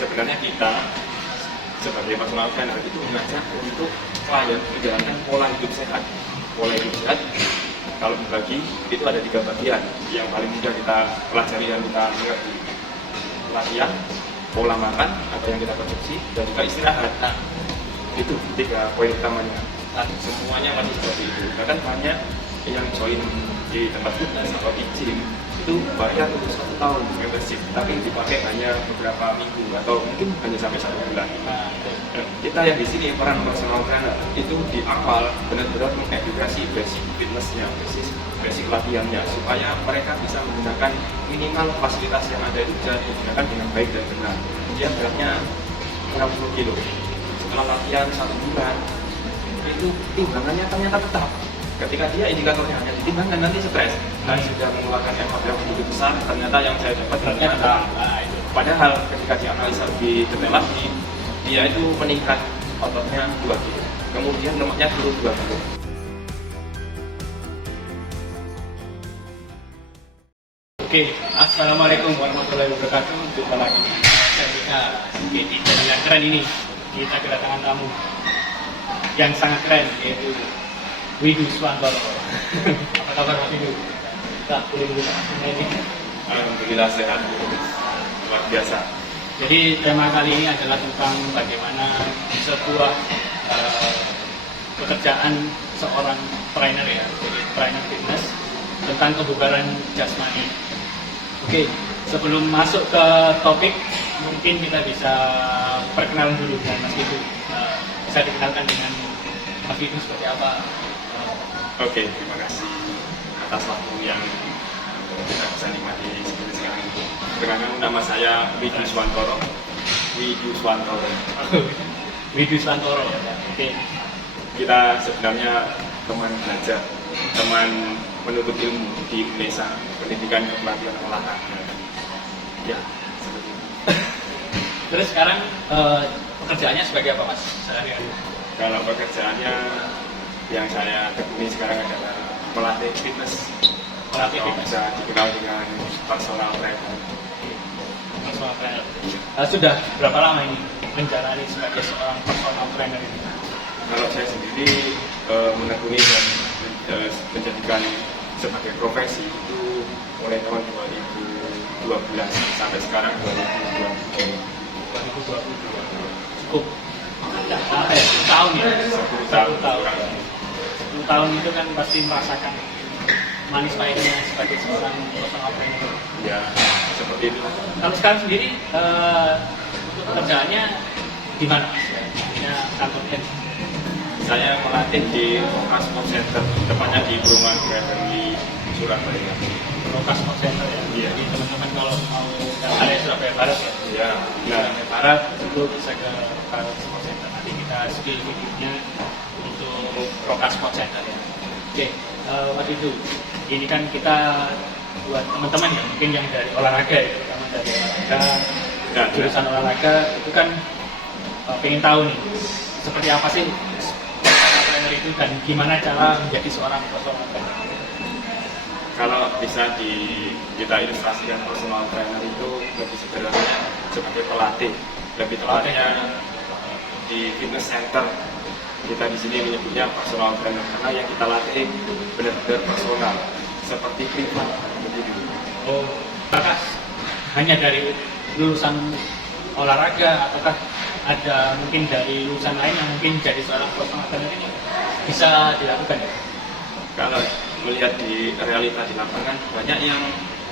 sebenarnya kita sebagai personal trainer itu mengajak untuk klien menjalankan pola hidup sehat. Pola hidup sehat kalau dibagi itu ada 3 bagian yang paling mudah kita pelajari dan kita mengerti: latihan, pola makan atau yang kita konsumsi, dan juga istirahat. Nah, itu 3 poin utamanya. Nah, semuanya masih seperti itu. Bahkan banyak yang join di tempat fitness atau di gym itu bayar untuk 1 tahun membership, tapi dipakai hanya beberapa minggu atau mungkin hanya sampai 1 bulan. Dan kita yang di sini peran personal trainer itu di awal benar-benar mengedukasi basic fitnessnya, basic latihannya, supaya mereka bisa menggunakan minimal fasilitas yang ada itu bisa digunakan dengan baik dan benar. Dia beratnya 60 kilo, setelah latihan 1 bulan itu timbangannya ternyata tetap. Ketika dia indikatornya hanya ditimbangkan, nanti stres, sudah mengeluarkan effort yang begitu besar, ternyata yang saya dapat ternyata padahal ketika dianalisa lebih detail lagi, dia itu meningkat ototnya 2 kilo, kemudian lemaknya turun 2 kilo. Oke, assalamualaikum warahmatullahi wabarakatuh. Jumpa lagi saya di channel yang keren ini. Kita kedatangan tamu yang sangat keren, yaitu Widu Swantoro. Apa kabar Mas Widu? Kita boleh dulu ini. Alhamdulillah sehat, luar biasa. Jadi tema kali ini adalah tentang bagaimana sebuah pekerjaan seorang trainer ya, jadi trainer fitness, tentang kebugaran jasmani. Oke, sebelum masuk ke topik, mungkin kita bisa perkenalan dulu dengan Mas Widu. Bisa dikenalkan dengan Mas Widu seperti apa? Oke, terima kasih atas waktu yang kita bisa nikmati seperti sekarang ini. Perkenalkan, nama saya Widu Swantoro. Widu Swantoro. Widu Swantoro. Oke. Kita sebenarnya teman belajar, teman menuntut ilmu di Indonesia, pendidikan kepelatihan olahraga. Ya, seperti itu. Terus sekarang pekerjaannya sebagai apa Mas sehari-hari? Kalau pekerjaannya yang saya tekuni sekarang adalah pelatih fitness. Pelatih atau fitness. bisa dikenal dengan personal trainer. Personal trainer. Sudah berapa lama ini menjalani sebagai seorang personal trainer ini? Kalau saya sendiri menekuni dan menjadikan sebagai profesi itu mulai tahun 2012 sampai sekarang 2020. 2022. Cukup apa ya? 10 tahun ya? 10 tahun. 10 tahun itu kan pasti merasakan manis pahitnya sebagai seorang personal trainer. Ya, seperti itu. Kalau sekarang sendiri untuk pekerjaannya di mana Mas? Ya, kantornya. Saya melatih di Rokas Sport Center, tepatnya di Perumahan Gradeni Surabaya. Rokas Sport Center ya. Iya. Jadi teman-teman kalau mau yang ada di Surabaya Barat ya. Ya, Surabaya Barat itu bisa ke Rokas Sport Center. Nanti kita skill videonya untuk Rokas Sport Center ya. Oke, waktu itu ini kan kita buat teman-teman ya, mungkin yang dari olahraga ya, terutama dari olahraga, jurusan olahraga itu kan pengen tahu nih seperti apa sih personal trainer itu dan gimana cara menjadi seorang personal trainer. kalau bisa kita ilustrasikan personal trainer itu lebih sederhananya sebagai pelatih, lebih tepatnya di fitness center. Kita di sini menyebutnya personal trainer karena yang kita latih benar-benar personal, seperti privat begitu. Oh, apakah hanya dari lulusan olahraga ataukah ada mungkin dari lulusan lain yang mungkin jadi seorang personal trainer ini bisa dilakukan ya? Kalau melihat di realita di lapangan, banyak yang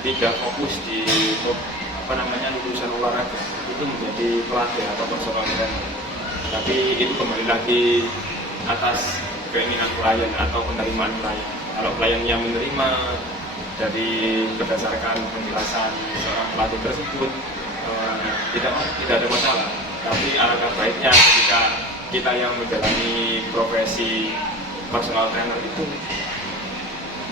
tidak fokus di lulusan olahraga itu menjadi pelatih atau personal trainer. Tapi itu kembali lagi atas keinginan klien atau penerimaan klien. Kalau klien yang menerima dari berdasarkan penjelasan seorang pelatih tersebut, tidak ada masalah. Tapi alangkah baiknya ketika kita yang menjalani profesi personal trainer itu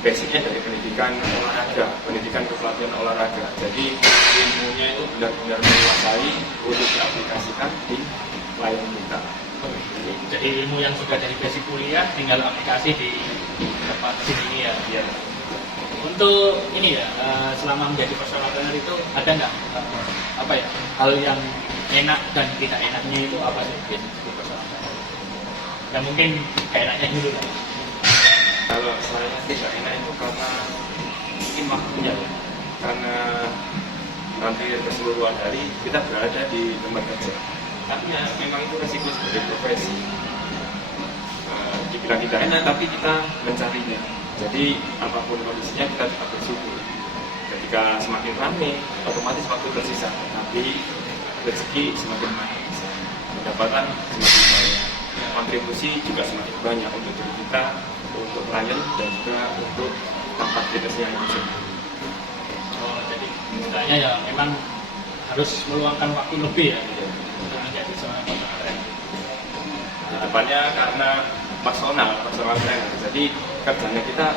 basicnya dari pendidikan olahraga, pendidikan kepelatihan olahraga. Jadi ilmunya itu benar-benar menguasai untuk diaplikasikan di klien kita. Jadi ilmu yang sudah dari basic kuliah tinggal aplikasi di tempat sini ya. Iya. Untuk ini ya, selama menjadi personal trainer itu ada nggak hal yang enak dan tidak enaknya itu apa sih biasanya di personal trainer? Ya mungkin gak enaknya dulu lah. Kalau saya tidak enak itu karena mungkin waktunya ya, karena nanti keseluruhan hari kita berada di tempat kerja. Tapi ya memang itu resiko sebagai profesi. Dibilang tidak enak, tapi kita mencarinya. Jadi apapun kondisinya kita tetap bersyukur. Ketika semakin ramai, otomatis waktu tersisa. Tapi rezeki semakin banyak, pendapatan semakin banyak, kontribusi juga semakin banyak untuk diri kita, untuk klien dan juga untuk tempat fitnessnya itu sendiri. Oh, jadi istilahnya ya memang harus meluangkan waktu lebih ya untuk menjadi seorang personal trainer. Depannya karena personal trainer, jadi kerjanya kita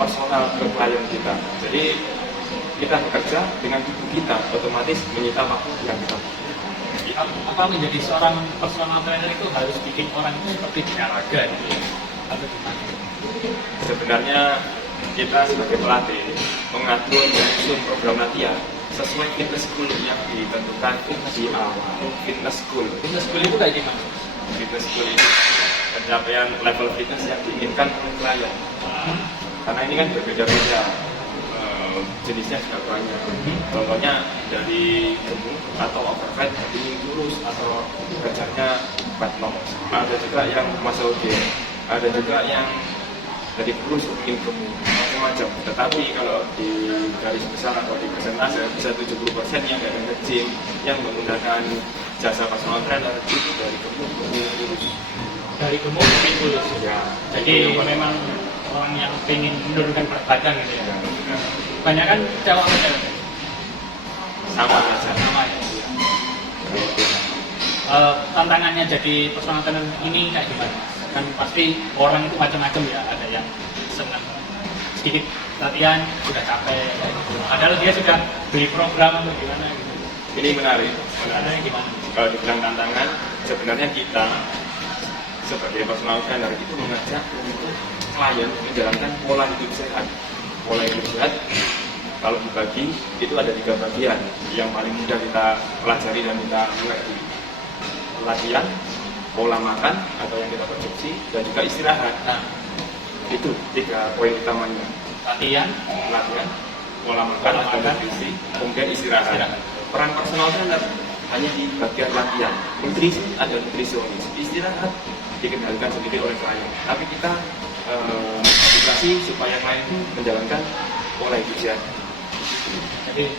personal ke klien kita. Jadi kita bekerja dengan tubuh kita, otomatis menyita waktu yang kita butuh. Apa menjadi seorang personal trainer itu harus bikin orang itu seperti olahraga gitu ya? Atau gimana? Sebenarnya kita sebagai pelatih mengatur dan menyusun program latihan sesuai fitness goal yang ditentukan di awal. Fitness goal Itu kayak gimana? Fitness goal ini pencapaian level fitness yang diinginkan oleh klien. Karena ini kan berbeda-beda, jenisnya juga banyak. Contohnya dari gemuk atau overfat jadi ingin kurus, atau kerjanya fat loss. Ada juga yang muscle gain, ada juga yang dari kurus ingin gemuk, macam-macam. Tetapi kalau di garis besar atau di persentase bisa 70% yang dari nge-gym, yang menggunakan jasa personal trainer itu dari gemuk ingin kurus. Dari gemuk mungkin kurus. Ya, Jadi memang orang yang pengen menurunkan berat badan gitu ya. Banyak kan cewek atau cewek? sama saja. Sama ya. Tantangannya jadi personal trainer ini kayak gimana? Kan pasti orang itu macam-macam ya. Ada yang senang sedikit latihan sudah capek, padahal dia sudah beli program atau gimana gitu. Ini menarik. Tantangannya gimana? Kalau dibilang tantangan, sebenarnya kita sebagai personal trainer itu mengajak untuk klien menjalankan pola hidup sehat. Pola hidup sehat kalau dibagi itu ada 3 bagian yang paling mudah kita pelajari dan kita mengerti. Latihan, pola makan atau yang kita konsumsi, dan juga istirahat. Nah, itu 3 poin utamanya. Latihan, Pola makan atau nutrisi, kemudian istirahat. Peran personal trainer hanya di bagian latihan. Nutrisi ada nutrisionis, istirahat dikendalikan sendiri oleh klien. Tapi kita edukasi supaya klien itu menjalankan pola hidup sehat. jadi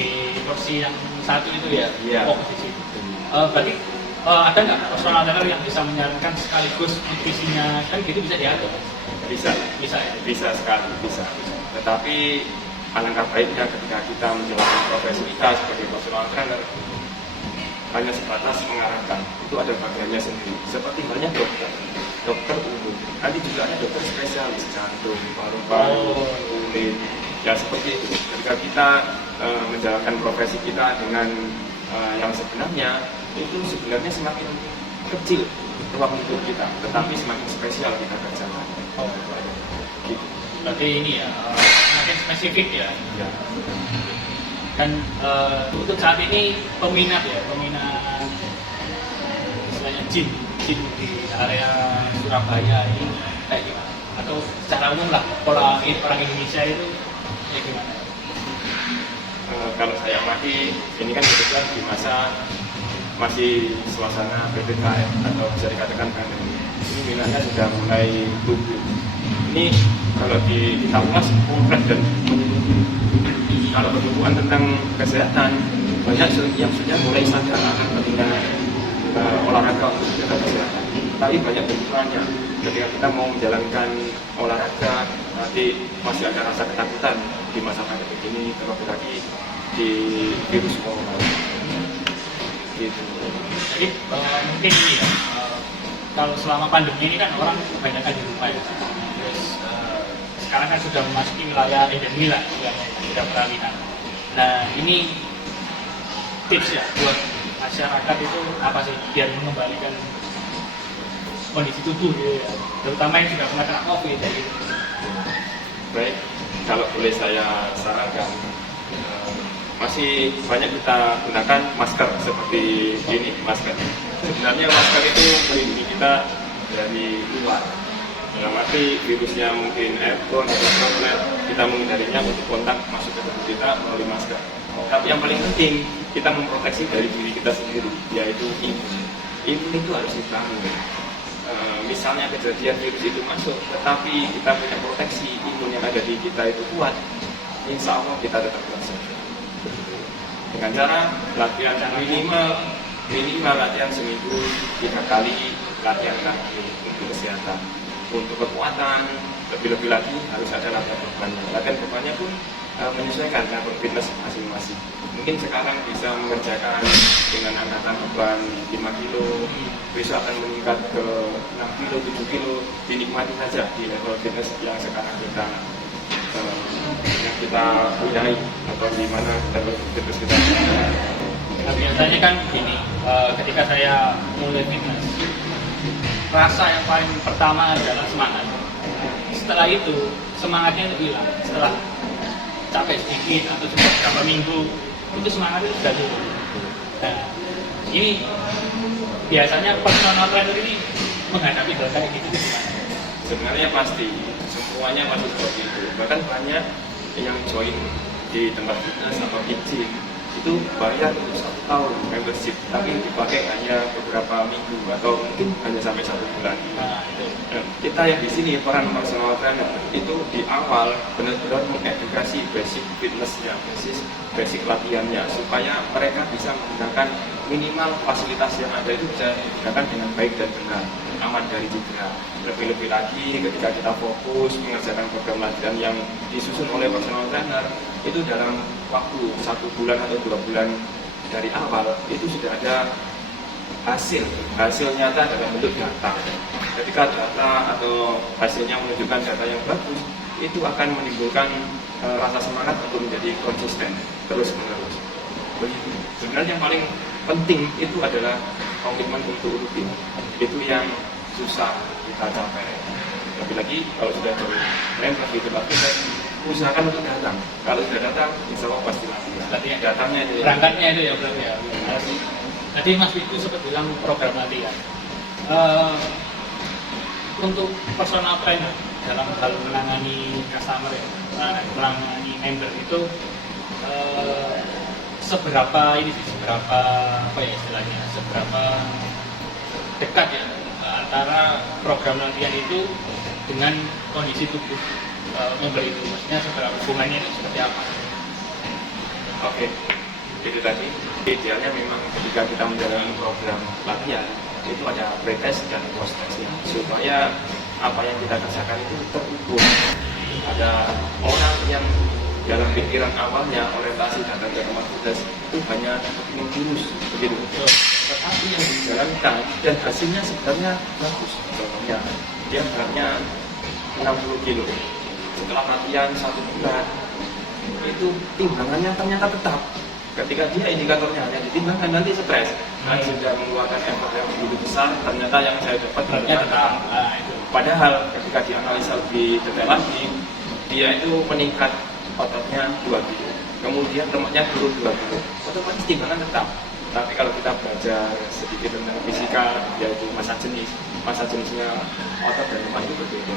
di porsi yang satu itu ya, Iya. fokus di situ. Berarti ada nggak personal trainer yang bisa menyarankan sekaligus nutrisinya, kan gitu bisa diatur? Bisa ya? bisa sekali, bisa. Tetapi alangkah baiknya ketika kita menjalankan profesi kita sebagai personal trainer hanya sebatas mengarahkan. Itu ada bagiannya sendiri. Seperti banyak dokter umum. Nanti juga ada dokter spesialis jantung, paru-paru, kulit. Ya seperti itu. Ketika kita menjalankan profesi kita dengan yang sebenarnya, itu sebenarnya semakin kecil ruang hidup kita, tetapi semakin spesial kita kerjakan. Gitu. Berarti ini ya, semakin spesifik ya. Ya. Dan untuk saat ini peminat istilahnya gym di area Surabaya ini kayak gimana? Atau secara umum lah pola orang Indonesia itu kayak gimana? Kalau saya amati, ini kan kebetulan di masa masih suasana PPKM atau bisa dikatakan pandemi. Ini minatnya sudah mulai tumbuh. Ini kalau kita ulas konkret dan menyeluruh. Kalau pengetahuan tentang kesehatan, banyak yang sudah mulai sadar akan pentingnya olahraga untuk menjaga kesehatan. Tapi banyak benturannya. Ketika kita mau menjalankan olahraga, nanti masih ada rasa ketakutan di masa pandemi ini, terlebih lagi di virus corona. Gitu. Jadi mungkin ini ya, kalau selama pandemi ini kan orang kebanyakan di rumah ya. Terus sekarang kan sudah memasuki wilayah endemi lah, sudah peralihan. Nah ini tips ya buat masyarakat itu apa sih biar mengembalikan kondisi tubuh gitu ya, terutama yang sudah kena COVID ya gitu. Baik, kalau boleh saya sarankan, masih banyak kita gunakan masker seperti ini masker. Sebenarnya masker itu melindungi kita dari luar. Dalam arti virusnya mungkin airborne atau droplet, kita menghindarinya untuk kontak masuk ke tubuh kita melalui masker. Tapi yang paling penting kita memproteksi dari diri kita sendiri, yaitu imun. Imun itu harus dibangun. Misalnya kejadian virus itu masuk, tetapi kita punya proteksi imun yang ada di kita itu kuat, insya Allah kita tetap berhasil. Dengan cara latihan minimal latihan seminggu 3 kali latihan kaki untuk kesehatan, untuk kekuatan lebih lagi harus ada latihan bebannya. Latihan bebannya pun menyesuaikan level fitness masing-masing. Mungkin sekarang bisa mengerjakan dengan angkatan beban 5 kilo, besok akan meningkat ke 6 kilo, 7 kilo, dinikmati saja di level fitness yang sekarang kita punyai atau di mana level fitness kita. Nah, biasanya kan gini, ketika saya mulai fitness, rasa yang paling pertama adalah semangat. Setelah itu semangatnya itu hilang. Setelah capek sedikit atau cuma beberapa minggu, itu semangatnya sudah turun. Nah, ini biasanya personal trainer ini menghadapi hal kayak gitu gimana? Sebenarnya pasti semuanya pasti seperti itu. Bahkan banyak yang join di tempat fitness atau gym itu bayar untuk 1 tahun membership, tapi dipakai hanya beberapa minggu atau mungkin hanya sampai 1 bulan. Nah, itu. Kita yang di sini peran personal trainer itu di awal benar-benar mengedukasi basic fitnessnya, basic latihannya, supaya mereka bisa menggunakan minimal fasilitas yang ada itu bisa digunakan dengan baik dan benar, aman dari cedera. Lebih-lebih lagi ketika kita fokus mengerjakan program latihan yang disusun oleh personal trainer, itu dalam waktu 1 bulan atau 2 bulan dari awal itu sudah ada hasil nyata dalam bentuk data. Ketika data atau hasilnya menunjukkan data yang bagus, itu akan menimbulkan rasa semangat untuk menjadi konsisten terus menerus. Begitu. Sebenarnya yang paling penting itu adalah komitmen untuk rutin. Itu yang susah kita capai. Lebih lagi kalau sudah join member di tempat kita, usahakan untuk datang. Kalau sudah datang, insya Allah pasti latihan. Latihan. Datangnya itu. Berangkatnya itu ya berarti ya. Tadi Mas Wiku sempat bilang program latihan. Untuk personal trainer dalam hal menangani customer ya, menangani member itu seberapa apa ya istilahnya, seberapa dekat ya antara program latihan itu dengan kondisi tubuh member itu, maksudnya seberapa hubungannya itu seperti apa? Oke, itu tadi idealnya memang ketika kita menjalankan program latihan itu ada pre-test dan post-testnya, supaya apa yang kita kerjakan itu terukur. Ada orang yang dalam pikiran awalnya orientasi datang ke tempat fitness itu hanya ingin kurus begitu, tetapi yang dijalankan dan hasilnya sebenarnya bagus. Contohnya dia beratnya 60 kilo, setelah latihan 1 bulan itu timbangannya ternyata tetap. Ketika dia indikatornya hanya ditimbangkan, nanti stres, sudah mengeluarkan effort yang begitu besar, ternyata yang saya dapat tetap. Padahal ketika dianalisa lebih detail lagi, dia itu meningkat ototnya 2 kilo, kemudian lemaknya turun 2 kilo, otomatis timbangan tetap. Tapi kalau kita belajar sedikit tentang fisika, yaitu massa jenisnya otot dan lemak itu berbeda.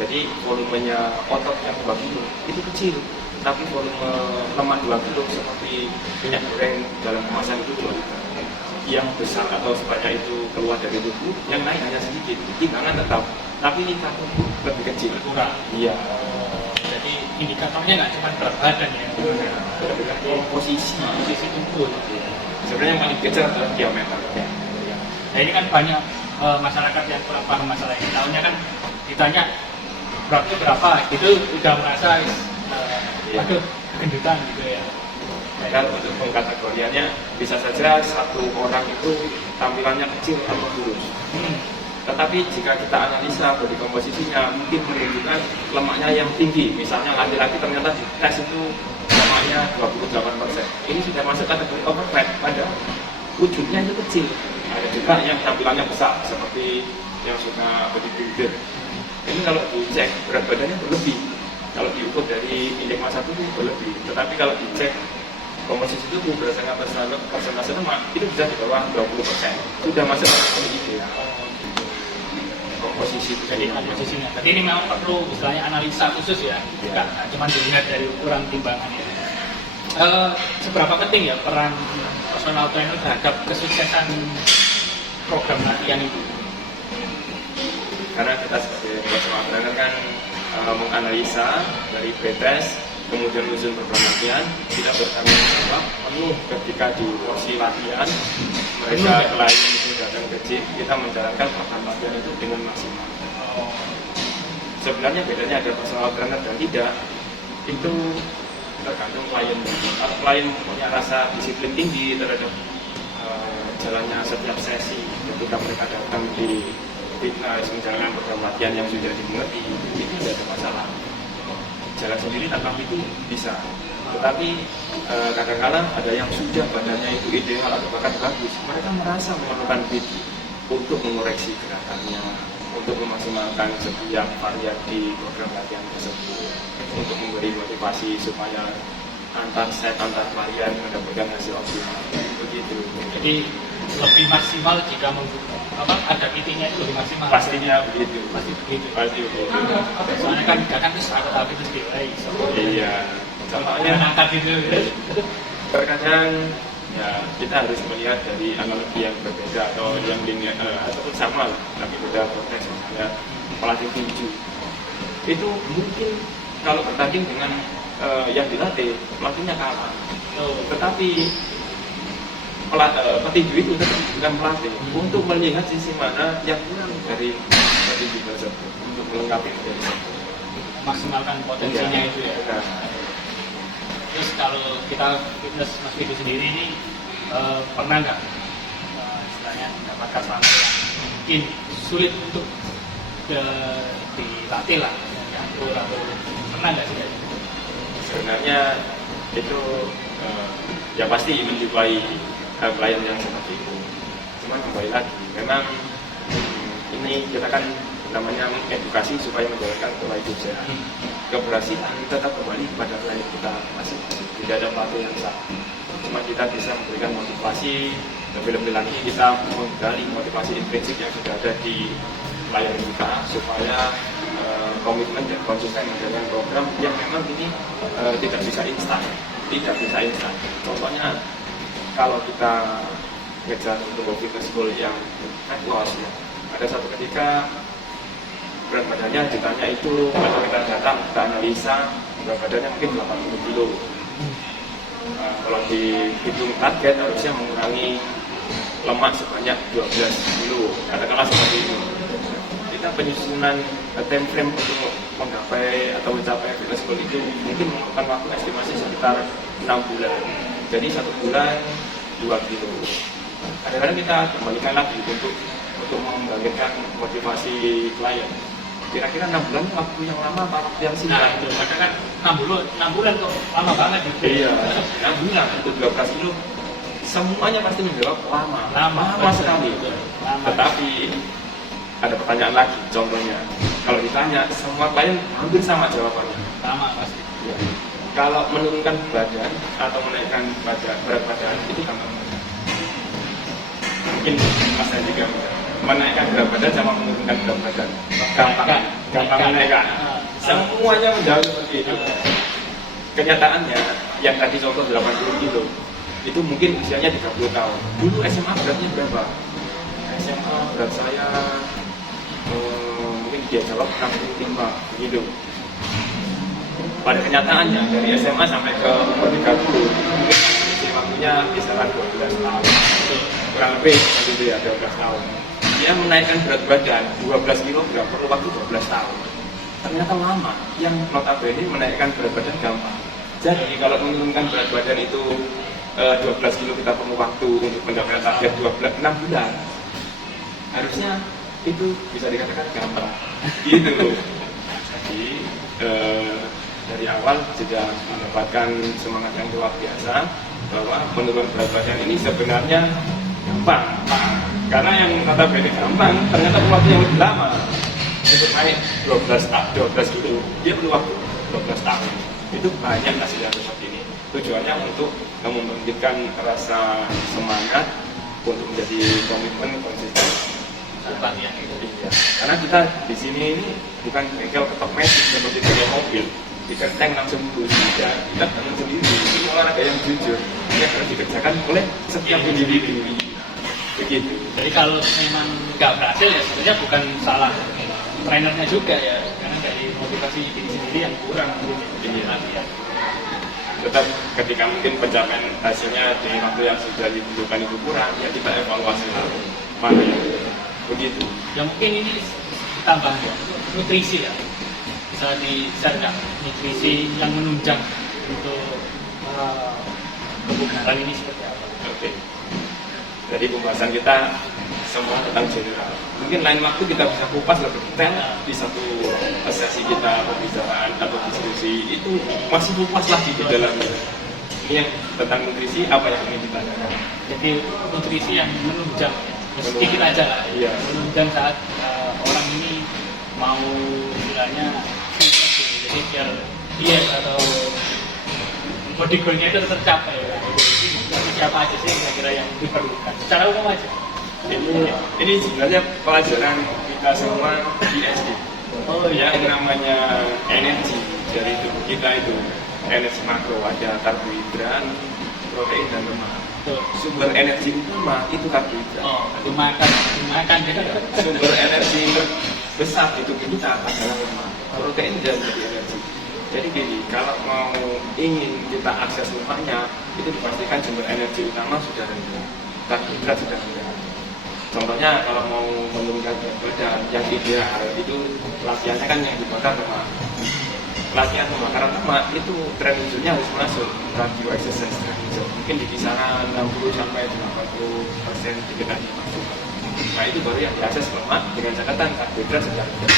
Jadi volumenya otot yang 2 kilo itu kecil, tapi volume lemak 2 kilo seperti minyak goreng dalam kemasan itu 2 liter. Yang besar atau sebanyak itu keluar dari tubuh, yang lain hanya sedikit, timbangan tetap, tapi indikatornya lebih kecil. Kurang. Iya. Jadi indikatornya nggak cuma berat badan ya, Posisi tubuh. sebenarnya yang paling kecil adalah diameter. Nah ini kan banyak masyarakat yang kurang paham masalah ini. Tahunya kan ditanya beratnya berapa, itu udah merasa aduh gendutan gitu ya. Kalau untuk pengkategoriannya bisa saja satu orang itu tampilannya kecil atau kurus. Tetapi jika kita analisa body komposisinya mungkin menunjukkan lemaknya yang tinggi. Misalnya laki-laki ternyata di tes itu lemaknya 28%. Ini sudah masuk kategori overfat, padahal wujudnya itu kecil. Ada juga yang tampilannya besar seperti yang suka bodybuilder. Ini kalau dicek berat badannya berlebih. Kalau diukur dari indeks massa tubuh berlebih. Tetapi kalau dicek komposisi tubuh berdasarkan persentase lemak itu bisa di bawah 20%. Sudah masuk ke ideal. Komposisi itu Jadi komposisinya. Jadi ini memang perlu istilahnya analisa khusus ya, bukan cuma dilihat dari ukuran timbangan ya. Seberapa penting ya peran personal trainer terhadap kesuksesan program latihan itu? Karena kita sebagai personal trainer kan menganalisa dari pretest, kemudian menyusun program latihan, kita bertanggung jawab penuh ketika di porsi latihan mereka klien itu datang ke gym, kita menjalankan program latihan itu dengan maksimal. Sebenarnya bedanya ada personal trainer dan tidak itu tergantung klien. Kalau klien punya rasa disiplin tinggi terhadap jalannya setiap sesi, ketika mereka datang di fitness menjalankan program latihan yang sudah dimengerti, itu tidak ada masalah. Jalan sendiri tanpa itu bisa. Tetapi kadang-kadang ada yang sudah badannya itu ideal atau bahkan bagus, mereka merasa memerlukan PT untuk mengoreksi gerakannya, untuk memaksimalkan setiap varian di program latihan tersebut, untuk memberi motivasi supaya antar set, antar varian mendapatkan hasil optimal. Begitu. Jadi lebih maksimal jika ada PT-nya itu lebih maksimal. Pastinya begitu. Pasti begitu. Pasti begitu. Soalnya kan kadang itu satu tapi itu delay. Iya. Contohnya angkat itu. Terkadang ya kita harus melihat dari analogi yang berbeda atau yang linear ataupun sama tapi beda konteks. Misalnya pelatih tinju itu mungkin kalau bertanding dengan yang dilatih pelatihnya kalah. Tetapi petinju itu bukan pelatih untuk melihat sisi mana yang kurang dari petinju tersebut untuk melengkapi dari maksimalkan potensinya itu ya. Benar. Terus kalau kita fitness Mas Fidu sendiri ini pernah nggak istilahnya mendapatkan selama yang mungkin sulit untuk dilatih lah, diatur atau pernah nggak sih? Sebenarnya itu ya pasti menjumpai klien yang seperti itu. Cuman kembali lagi, memang ini kita kan namanya edukasi supaya menjalankan pola hidup sehat. Keberhasilan tetap kembali kepada klien kita masing-masing. Tidak ada pelatih yang sama. Cuma kita bisa memberikan motivasi, lebih-lebih lagi kita menggali motivasi intrinsik yang sudah ada di klien kita supaya komitmen dan konsisten menjalankan program yang memang ini tidak bisa instan. Contohnya kalau kita ngejar untuk fitness goal yang fat loss ya, ada satu ketika berat badannya ditanya itu kalau kita datang kita analisa berat badannya mungkin 80 kilo. Kalau dihitung target harusnya mengurangi lemak sebanyak 12 kilo, katakanlah seperti itu. Kita penyusunan time frame untuk menggapai atau mencapai fitness goal itu mungkin memerlukan waktu estimasi sekitar 6 bulan. Jadi 1 bulan 2 kilo. Kadang-kadang kita kembalikan lagi untuk membangkitkan motivasi klien. Kira-kira 6 bulan waktu yang lama atau waktu yang singkat? Nah, itu kadang kan 6 bulan kok lama banget gitu. Iya, 6 bulan untuk 12 kilo semuanya pasti menjawab lama sekali. Tetapi ada pertanyaan lagi, contohnya kalau ditanya semua klien hampir sama jawabannya. Lama pasti. Ya. Kalau menurunkan badan atau menaikkan berat badan itu gampang. Mungkin Mas Andi juga menaikkan berat badan sama menurunkan berat badan. Gampang menaikkan. Semuanya menjawab seperti itu. Kenyataannya yang tadi contoh 80 kilo itu mungkin usianya 30 tahun. Dulu SMA beratnya berapa? SMA berat saya mungkin dia jawab 65 gitu. Pada kenyataannya dari SMA sampai ke umur 30 mungkin waktunya kisaran 12 tahun. Kurang lebih seperti itu ya, 12 tahun. Dia menaikkan berat badan 12 kg perlu waktu 12 tahun. Ternyata lama. Yang notabene menaikkan berat badan gampang. Jadi kalau menurunkan berat badan itu 12 kilo kita perlu waktu untuk mendapatkan target 6 bulan. Harusnya itu bisa dikatakan gampang. Gitu loh. Jadi dari awal sudah mendapatkan semangat yang luar biasa bahwa menurunkan berat badan ini sebenarnya gampang. Karena yang notabene gampang ternyata perlu waktu yang lebih lama. Untuk naik 12 kilo dia perlu waktu 12 tahun. Itu banyak hasil yang seperti ini. tujuannya untuk membangkitkan rasa semangat untuk menjadi komitmen konsisten latihan itu. iya. Karena kita di sini ini bukan bengkel ketok mesin seperti bengkel mobil dikenteng langsung bunyi ya, kita bangun sendiri. Ini olahraga yang jujur yang harus dikerjakan oleh setiap individu begitu. Jadi kalau memang nggak berhasil ya sebenarnya bukan salah trainernya juga ya, karena dari motivasi diri sendiri yang kurang gitu. Iya. Latihan. Tetap ketika mungkin pencapaian hasilnya di waktu yang sudah dibutuhkan itu kurang, ya kita evaluasi lagi mana yang begitu. Ya mungkin ini tambah ya, nutrisi ya, bisa nggak nutrisi yang menunjang untuk kebugaran ini seperti apa? Oke. Jadi pembahasan kita semua tentang general. Mungkin lain waktu kita bisa kupas lebih detail di satu sesi kita pembicaraan atau diskusi itu masih kupas lagi di dalamnya. Ini yang tentang nutrisi apa yang ingin kita tanyakan. Jadi nutrisi yang menunjang ya, sedikit aja lah. Iya. Menunjang saat orang ini mau istilahnya jadi biar diet atau body goal-nya itu tercapai ya. Jadi siapa aja sih kira-kira yang diperlukan secara umum aja. Ini sebenarnya pelajaran kita semua di SD. Oh Yang namanya energi dari tubuh kita itu energi makro, ada karbohidrat, protein dan lemak. Tuh. Sumber energi utama itu karbohidrat. Oh, dimakan gitu. Sumber energi besar di tubuh kita adalah lemak. Protein dan jadi energi. Jadi gini, kalau mau ingin kita akses lemaknya, itu dipastikan sumber energi utama sudah rendah, karbohidrat sudah rendah. Contohnya kalau mau menurunkan berat badan yang ideal itu latihannya kan yang dibakar lemak. Latihan pembakaran lemak itu tren hijaunya harus masuk cardio exercise tren hijau. Mungkin di kisaran 60 sampai 80% diketahui masuk. Nah itu baru yang diakses lemak dengan catatan karbohidrat sedang rendah.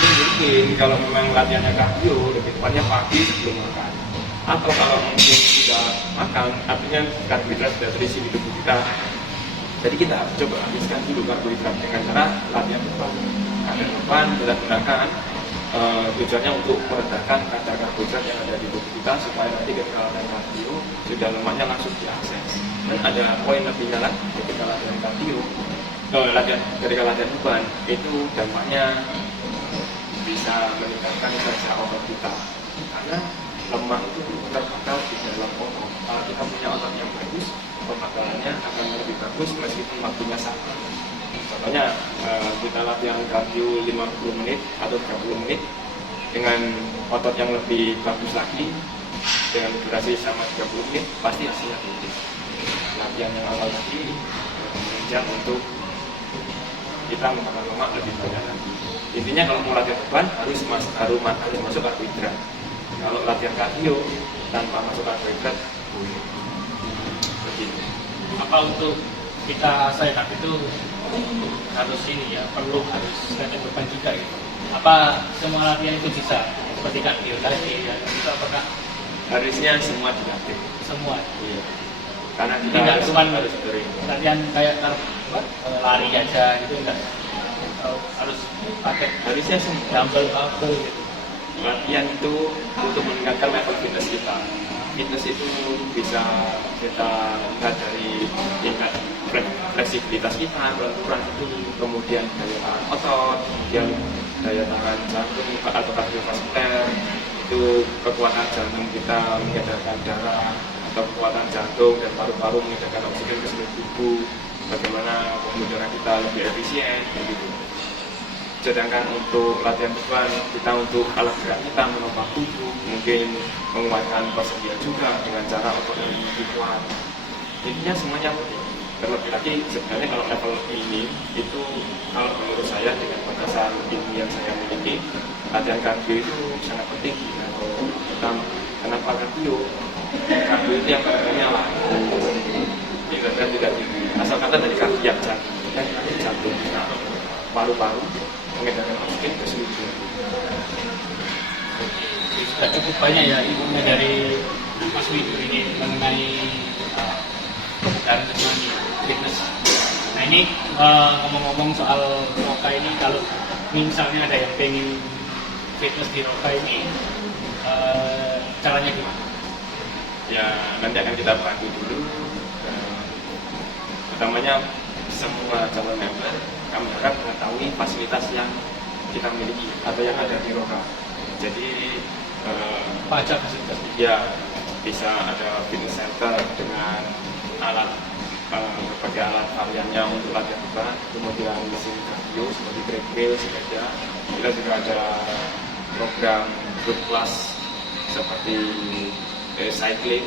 Mungkin kalau memang latihannya kardio lebih tepatnya pagi sebelum makan. Atau kalau mungkin sudah makan, artinya karbohidrat sudah terisi di tubuh kita. Jadi kita coba habiskan dulu karbohidrat dengan cara latihan beban. Latihan beban kita gunakan tujuannya untuk merendahkan kadar karbohidrat yang ada di tubuh kita supaya nanti ketika latihan kardio sudah lemaknya langsung diakses. Dan ada poin lebihnya lagi ketika latihan kardio, ketika latihan beban itu dampaknya bisa meningkatkan kerja otot kita karena lemak itu terbakar di dalam otot. Kalau kita punya otot yang bagus, pembakarannya akan lebih bagus meskipun waktunya sama. Contohnya kita latihan kardio 50 menit atau 30 menit dengan otot yang lebih bagus lagi dengan durasi sama 30 menit pasti hasilnya bagus. Latihan yang awal tadi menunjang untuk kita membakar lemak lebih banyak lagi. Intinya kalau mau latihan beban harus masuk karbohidrat. Kalau latihan kardio tanpa masuk karbohidrat boleh. Begitu. Apa untuk kita sehat itu harus ini ya, harus latihan beban juga gitu. Apa semua latihan itu bisa seperti kardio tadi ya, kita pernah Harusnya semua dilatih. semua. Iya. Karena kita Tidak cuma harus sering. latihan kayak lari aja gitu enggak. Harus pakai Harusnya semua. dumbbell gitu. Latihan itu untuk meningkatkan level fitness kita. Fitness itu bisa kita lihat dari tingkat fleksibilitas kita, berat itu, kemudian daya tahan otot, kemudian daya tahan jantung atau kardiovaskuler, itu kekuatan jantung kita mengedarkan darah atau kekuatan jantung dan paru-paru mengedarkan oksigen ke seluruh tubuh, bagaimana pembuluh darah kita lebih efisien, begitu. Sedangkan untuk latihan beban, kita untuk alat gerak kita menopang tubuh, mungkin menguatkan persendian juga dengan cara otot yang lebih kuat. Intinya semuanya penting. Terlebih lagi sebenarnya kalau level ini itu kalau menurut saya dengan batasan ilmu yang saya miliki, latihan kardio itu sangat penting di level pertama. Kenapa kardio? Kardio itu yang punya lah. Tidak tinggi. Asal kata dari kardiak jantung, paru-paru mengedarkan oksigen ke seluruh tubuh. Sudah cukup banyak ya ilmunya dari Mas Widu ini mengenai kebugaran jasmani, fitness. Nah ini ngomong-ngomong soal Roka ini, kalau misalnya ada yang pengen fitness di Roka ini, caranya gimana? ya nanti akan kita bantu dulu. Pertamanya semua calon member kami harap mengetahui fasilitas yang kita miliki atau yang ada di Roka. Jadi apa aja fasilitas? ya bisa ada fitness center dengan alat berbagai alat variannya untuk latihan beban, kemudian mesin cardio seperti treadmill, sepeda. Kita juga ada program group class seperti cycling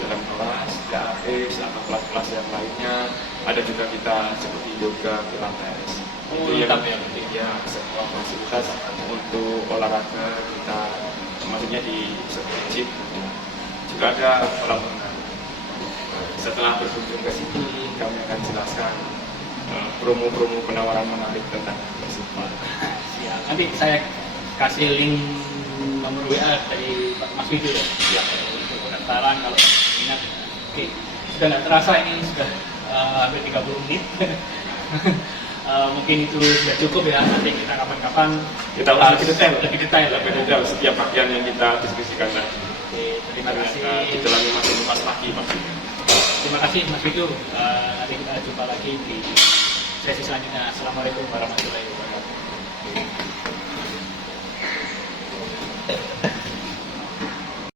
dalam kelas, TAPS atau kelas-kelas yang lainnya. Ada juga kita seperti yoga, pilates. Oh, Itu lengkap yang ya semua fasilitas untuk olahraga kita, maksudnya di sebuah gym juga ada kolam renang. Setelah berkunjung ke sini, kami akan jelaskan promo-promo penawaran menarik tentang festival. Ya, nanti saya kasih link nomor WA dari Pak Mas Widu ya. Ya. Untuk pendaftaran kalau minat. Oke, sudah nggak terasa ini sudah hampir 30 menit. Mungkin itu sudah cukup ya. Nanti kita kapan-kapan Kita bahas lebih detail. setiap bagian yang kita diskusikan tadi. Oke, terima kasih. Kita lagi masih lupas lagi maksudnya. Terima kasih Mas Widu. Nanti kita jumpa lagi di sesi selanjutnya. Assalamualaikum warahmatullahi wabarakatuh.